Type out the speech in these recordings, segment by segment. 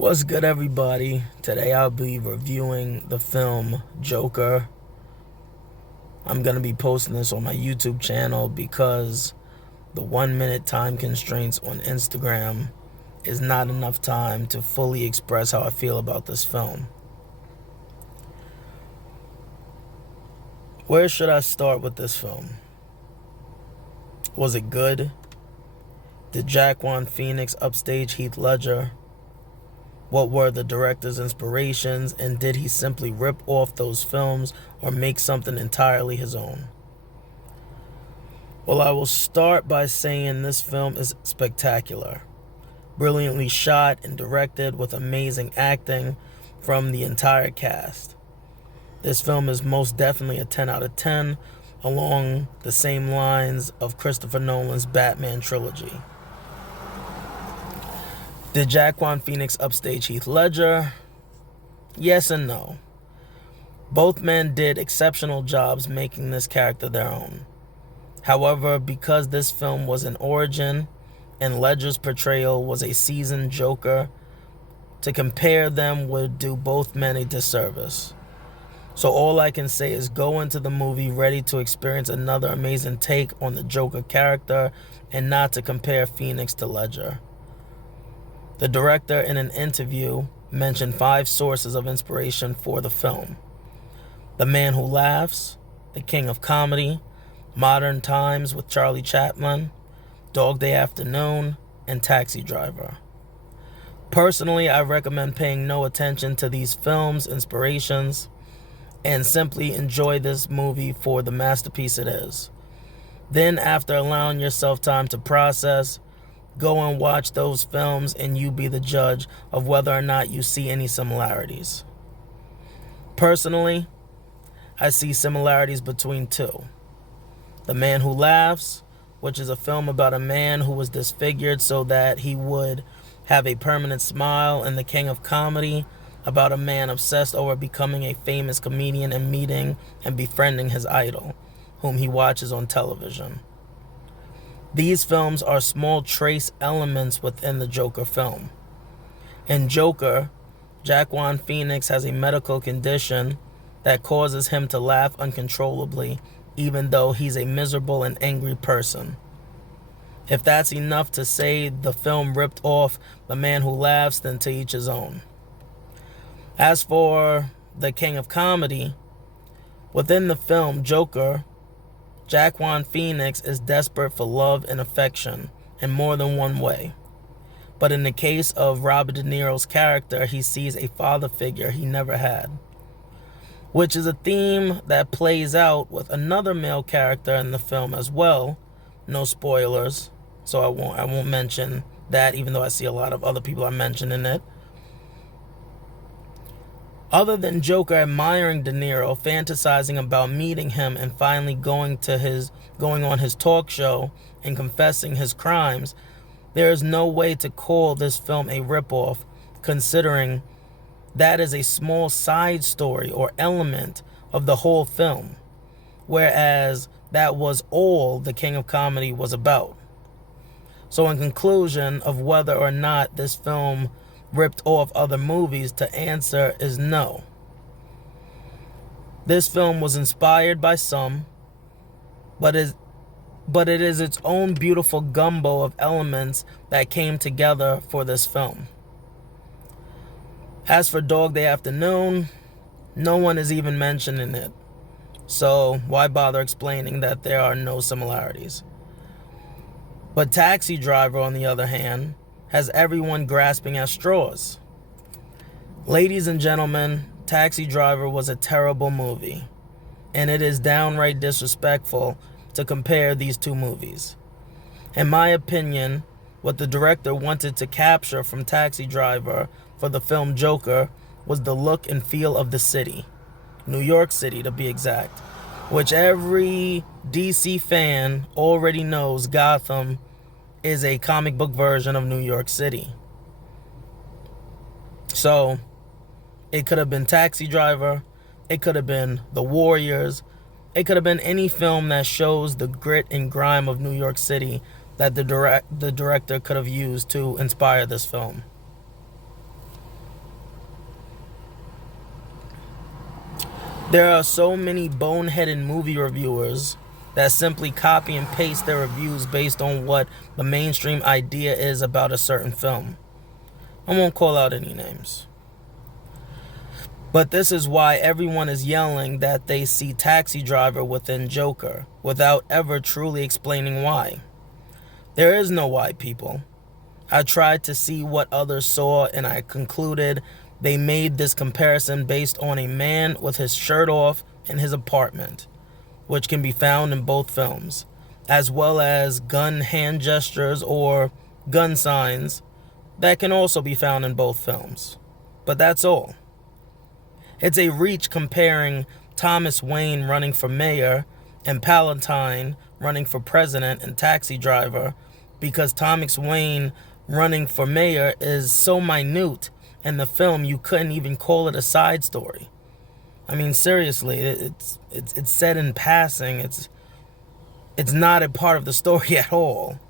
What's good, everybody? Today I'll be reviewing the film Joker. I'm going to be posting this on my YouTube channel because the 1-minute time constraints on Instagram is not enough time to fully express how I feel about this film. Where should I start with this film? Was it good? Did Joaquin Phoenix upstage Heath Ledger? What were the director's inspirations, and did he simply rip off those films or make something entirely his own? Well, I will start by saying this film is spectacular. Brilliantly shot and directed with amazing acting from the entire cast. This film is most definitely a 10 out of 10, along the same lines of Christopher Nolan's Batman trilogy. Did Joaquin Phoenix upstage Heath Ledger? Yes and no. Both men did exceptional jobs making this character their own. However, because this film was an origin and Ledger's portrayal was a seasoned Joker, to compare them would do both men a disservice. So all I can say is go into the movie ready to experience another amazing take on the Joker character and not to compare Phoenix to Ledger. The director, in an interview, mentioned 5 sources of inspiration for the film: The Man Who Laughs, The King of Comedy, Modern Times with Charlie Chaplin, Dog Day Afternoon, and Taxi Driver. Personally, I recommend paying no attention to these films' inspirations and simply enjoy this movie for the masterpiece it is. Then, after allowing yourself time to process, go and watch those films and you be the judge of whether or not you see any similarities. Personally, I see similarities between 2. The Man Who Laughs, which is a film about a man who was disfigured so that he would have a permanent smile, and The King of Comedy, about a man obsessed over becoming a famous comedian and meeting and befriending his idol, whom he watches on television. These films are small trace elements within the Joker film. In Joker, Joaquin Phoenix has a medical condition that causes him to laugh uncontrollably, even though he's a miserable and angry person. If that's enough to say the film ripped off The Man Who Laughs, then to each his own. As for The King of Comedy, within the film Joker, Joaquin Phoenix is desperate for love and affection in more than one way. But in the case of Robert De Niro's character, he sees a father figure he never had, which is a theme that plays out with another male character in the film as well. No spoilers, so I won't mention that, even though I see a lot of other people are mentioning it. Other than Joker admiring De Niro, fantasizing about meeting him, and finally going on his talk show and confessing his crimes, there is no way to call this film a ripoff, considering that is a small side story or element of the whole film, whereas that was all The King of Comedy was about. So in conclusion of whether or not this film ripped off other movies, to answer is no. This film was inspired by some, but it is its own beautiful gumbo of elements that came together for this film. As for Dog Day Afternoon, no one is even mentioning it, so why bother explaining that there are no similarities? But Taxi Driver, on the other hand, has everyone grasping at straws. Ladies and gentlemen, Taxi Driver was a terrible movie, and it is downright disrespectful to compare these 2 movies. In my opinion, what the director wanted to capture from Taxi Driver for the film Joker was the look and feel of the city, New York City to be exact, which every DC fan already knows Gotham is a comic book version of New York City. So, it could have been Taxi Driver, it could have been The Warriors, it could have been any film that shows the grit and grime of New York City that the director could have used to inspire this film. There are so many boneheaded movie reviewers that simply copy and paste their reviews based on what the mainstream idea is about a certain film. I won't call out any names. But this is why everyone is yelling that they see Taxi Driver within Joker, without ever truly explaining why. There is no why, people. I tried to see what others saw, and I concluded they made this comparison based on a man with his shirt off in his apartment, which can be found in both films, as well as gun hand gestures or gun signs that can also be found in both films. But that's all. It's a reach comparing Thomas Wayne running for mayor and Palatine running for president and Taxi Driver, because Thomas Wayne running for mayor is so minute in the film you couldn't even call it a side story. I mean, seriously, it's said in passing. It's not a part of the story at all.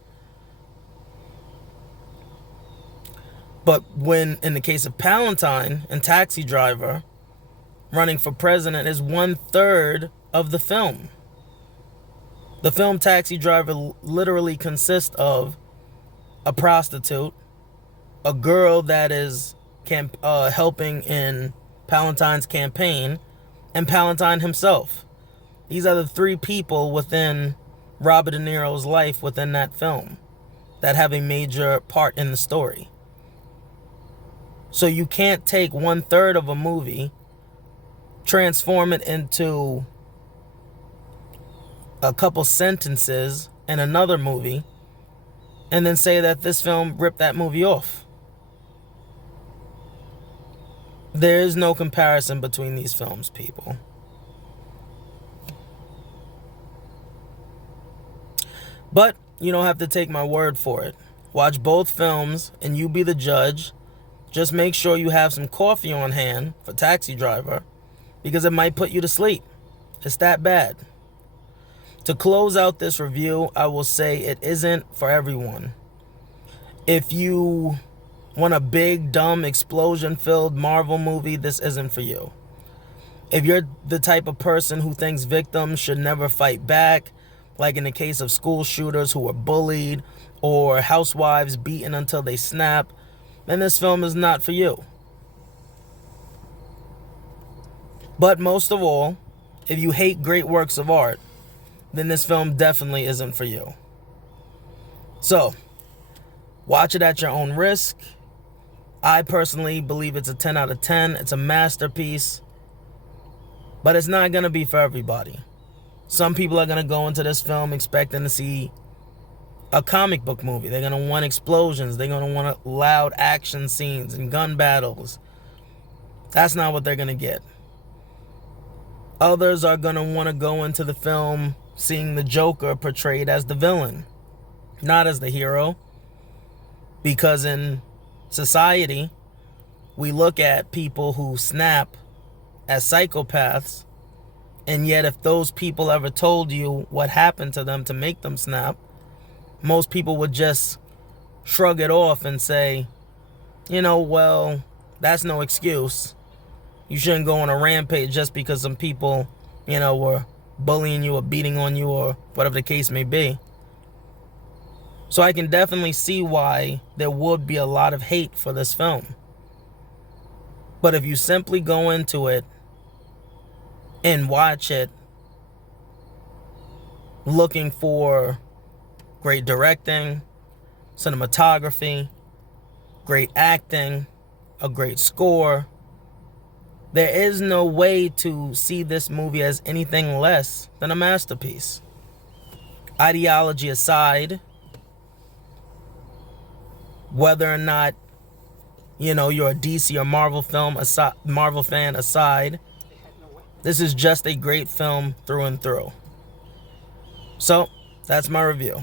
But when, in the case of Palatine and Taxi Driver, running for president is 1/3 of the film. The film Taxi Driver literally consists of a prostitute, a girl that is helping in Palatine's campaign, and Palatine himself. These are the three people within Robert De Niro's life within that film that have a major part in the story. So you can't take 1/3 of a movie, transform it into a couple sentences in another movie, and then say that this film ripped that movie off. There is no comparison between these films, people. But you don't have to take my word for it. Watch both films and you be the judge. Just make sure you have some coffee on hand for Taxi Driver, because it might put you to sleep. It's that bad. To close out this review, I will say it isn't for everyone. If you want a big, dumb, explosion-filled Marvel movie, this isn't for you. If you're the type of person who thinks victims should never fight back, like in the case of school shooters who were bullied or housewives beaten until they snap, then this film is not for you. But most of all, if you hate great works of art, then this film definitely isn't for you. So, watch it at your own risk. I personally believe it's a 10 out of 10. It's a masterpiece. But it's not going to be for everybody. Some people are going to go into this film expecting to see a comic book movie. They're going to want explosions. They're going to want loud action scenes and gun battles. That's not what they're going to get. Others are going to want to go into the film seeing the Joker portrayed as the villain, not as the hero. Because in society, we look at people who snap as psychopaths, and yet if those people ever told you what happened to them to make them snap, most people would just shrug it off and say, well, that's no excuse. You shouldn't go on a rampage just because some people, were bullying you or beating on you or whatever the case may be. So I can definitely see why there would be a lot of hate for this film. But if you simply go into it and watch it looking for great directing, cinematography, great acting, a great score, there is no way to see this movie as anything less than a masterpiece. Ideology aside, whether or not, you're a DC or Marvel fan aside, this is just a great film through and through. So, that's my review.